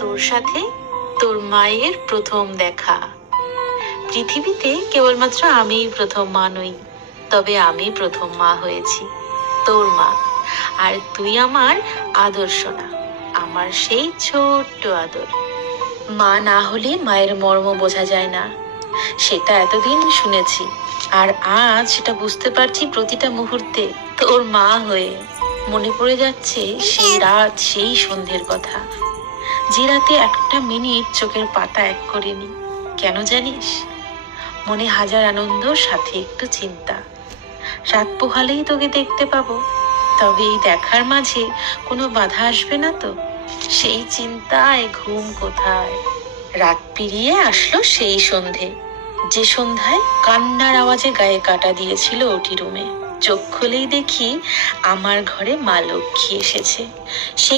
তোর সাথে তোর মায়ের প্রথম দেখা। পৃথিবীতে কেবলমাত্র আমিই প্রথম মা নই, তবে আমি প্রথম মা হয়েছি, তোর মা। আর তুই আমার আদর্শ না, আমার সেই ছোট্ট আদর। মা না হলে মায়ের মর্ম বোঝা যায় না, সেটা এতদিন শুনেছি। আর আজ সেটা বুঝতে পারছি প্রতিটা মুহূর্তে। তোর মা হয়ে মনে পড়ে যাচ্ছে সেই রাত, সেই সন্ধ্যের কথা, যে রাতে একটা মিনিট চোখের পাতা এক করিনি। কেন জানিস? মনে হাজার আনন্দ, সাথে একটু চিন্তা। রাত পোহালেই তোকে দেখতে পাবো, তবে এই দেখার মাঝে কোনো বাধা আসবে না তো? সেই চিন্তায় ঘুম কোথায়। রাত পেরিয়ে আসলো সেই সন্ধে, যে সন্ধ্যায় কান্নার আওয়াজে গায়ে কাটা দিয়েছিল ওটি রুমে। চোখ খুলেই দেখি আমার ঘরে মা লক্ষ্মী এসেছে। সেই